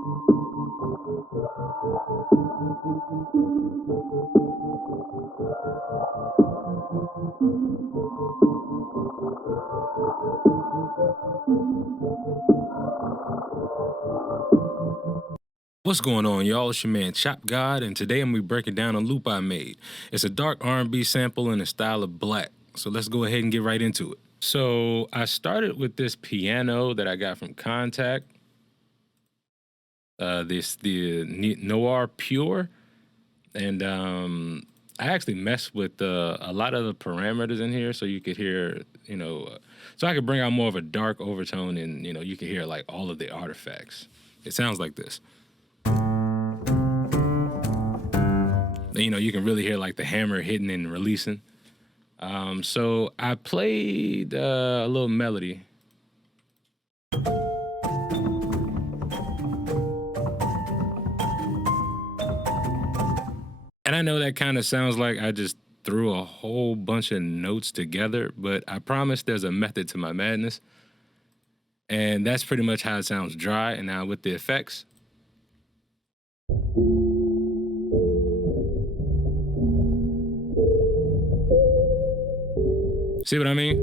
What's going on, y'all? It's your man Chop God, and today I'm gonna be breaking down a loop I made. It's a dark R&B sample in the style of black. So let's go ahead and get right into it. So I started with this piano that I got from Contact. The Noir Pure, and I actually messed with a lot of the parameters in here, so you could hear, so I could bring out more of a dark overtone, and you could hear like all of the artifacts. It sounds like this. You can really hear like the hammer hitting and releasing. So I played a little melody. And I know that kind of sounds like I just threw a whole bunch of notes together, but I promise there's a method to my madness. And that's pretty much how it sounds dry. And now with the effects. See what I mean?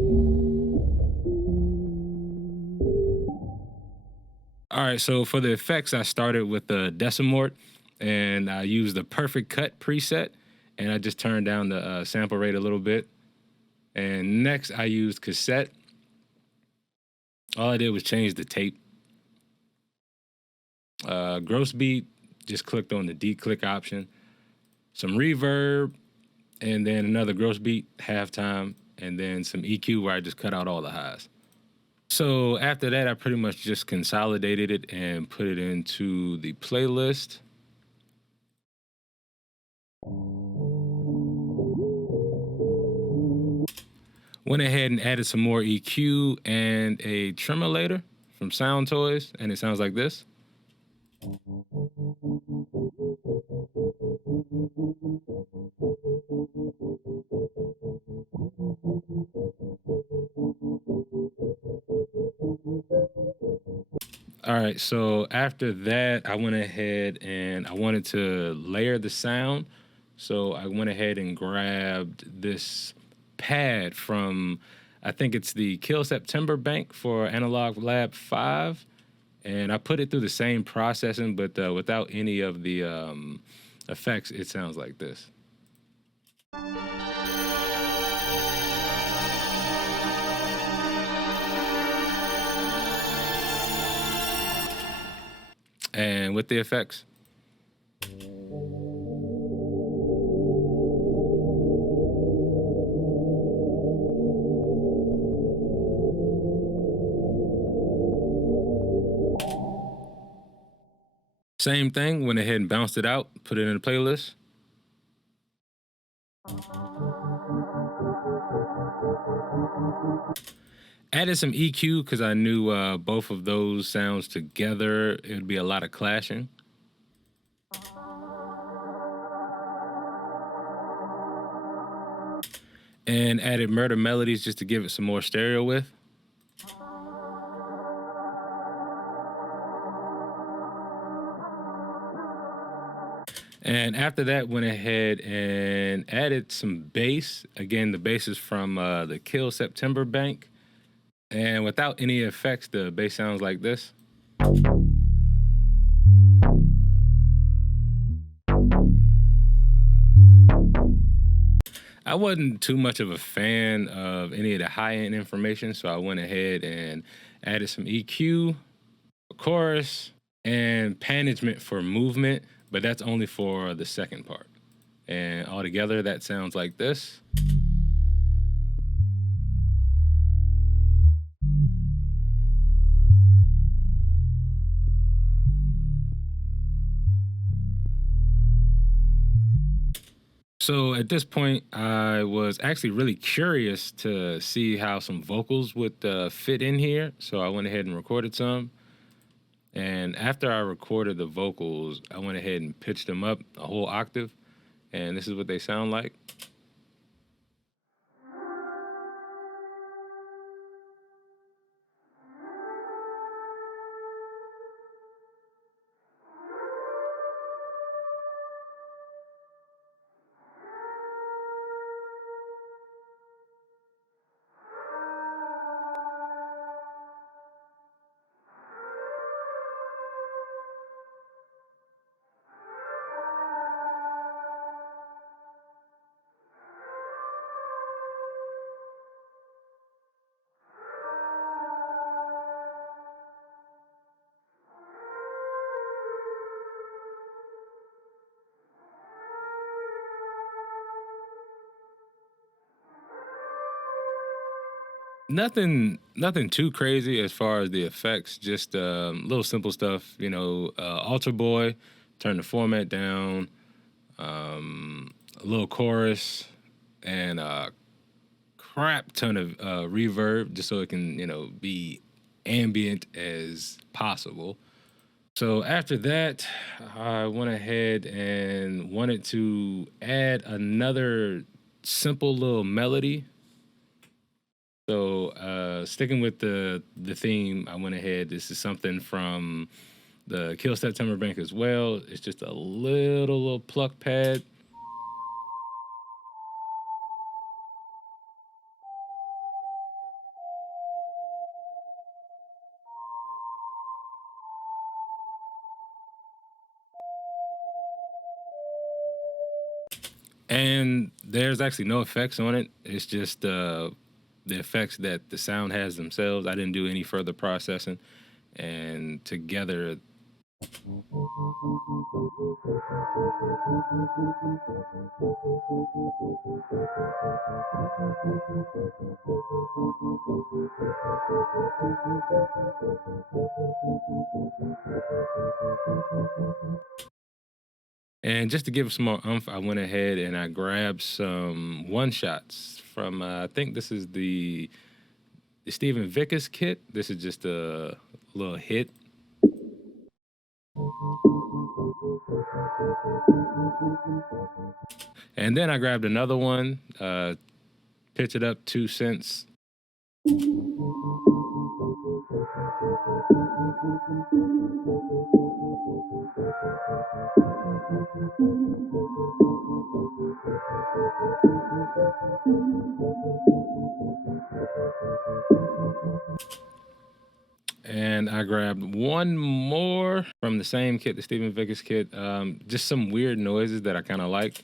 All right, so for the effects, I started with the Decimort, and I used the Perfect Cut preset, and I just turned down the sample rate a little bit. And next, I used cassette. All I did was change the tape. Gross beat, just clicked on the declick option. Some reverb, and then another gross beat, halftime, and then some EQ where I just cut out all the highs. So after that, I pretty much just consolidated it and put it into the playlist. Went ahead and added some more EQ and a tremolator from Sound Toys, and it sounds like this. All right, so after that, I went ahead and I wanted to layer the sound. So I went ahead and grabbed this pad from, I think it's the Kill September bank for Analog Lab 5. And I put it through the same processing, but without any of the effects, it sounds like this. And with the effects. Same thing, went ahead and bounced it out, put it in the playlist. Added some EQ because I knew both of those sounds together, it would be a lot of clashing. And added Murder Melodies just to give it some more stereo width. And after that, went ahead and added some bass. Again, the bass is from the Kill September bank. And without any effects, the bass sounds like this. I wasn't too much of a fan of any of the high-end information, so I went ahead and added some EQ, chorus, and management for movement, but that's only for the second part. And altogether, that sounds like this. So at this point, I was actually really curious to see how some vocals would fit in here. So I went ahead and recorded some. And after I recorded the vocals, I went ahead and pitched them up a whole octave. And this is what they sound like. Nothing too crazy as far as the effects. Just little simple stuff. You know, Alter Boy, turn the format down. A little chorus and a crap ton of reverb, just so it can be ambient as possible. So after that, I went ahead and wanted to add another simple little melody. So sticking with the theme, I went ahead. This is something from the Kill September Bank as well. It's just a little pluck pad. And there's actually no effects on it. It's just the effects that the sound has themselves. I didn't do any further processing. And together, and just to give some more oomph, I went ahead and I grabbed some one shots from, I think this is the Stephen Vickers kit. This is just a little hit. And then I grabbed another one, pitch it up 2 cents. And I grabbed one more from the same kit, the Stephen Vickers kit. Just some weird noises that I kind of like.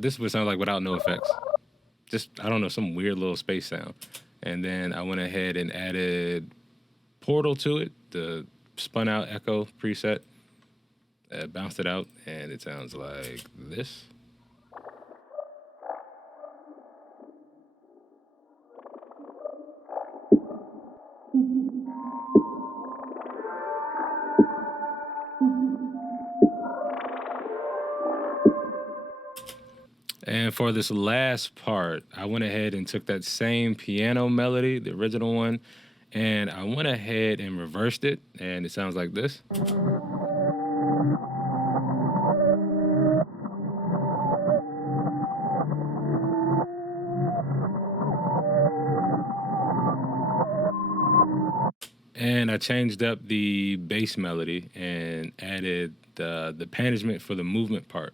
This would sound like without no effects. Just, I don't know, some weird little space sound. And then I went ahead and added Portal to it, the spun out echo preset. Bounced it out, and it sounds like this. And for this last part, I went ahead and took that same piano melody, the original one, and I went ahead and reversed it, and it sounds like this. And I changed up the bass melody and added the management for the movement part.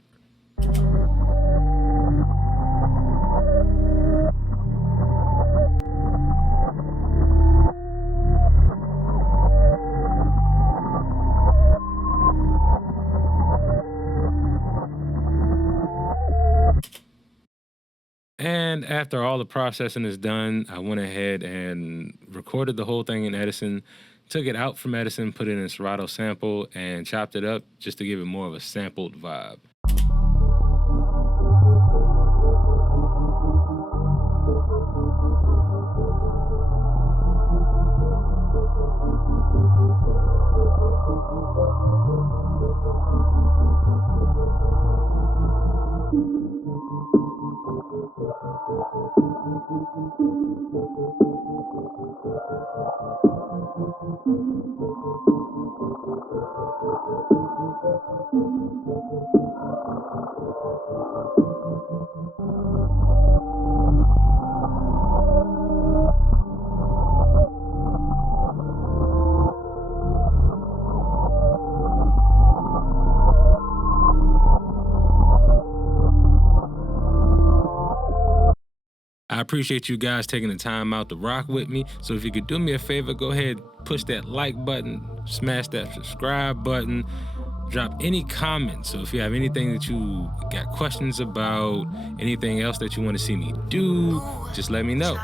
And after all the processing is done, I went ahead and recorded the whole thing in Edison, took it out from Edison, put it in a Serato sample, and chopped it up just to give it more of a sampled vibe. I appreciate you guys taking the time out to rock with me. So if you could do me a favor, go ahead, push that like button, smash that subscribe button, drop any comments. So if you have anything that you got questions about, anything else that you want to see me do, just let me know.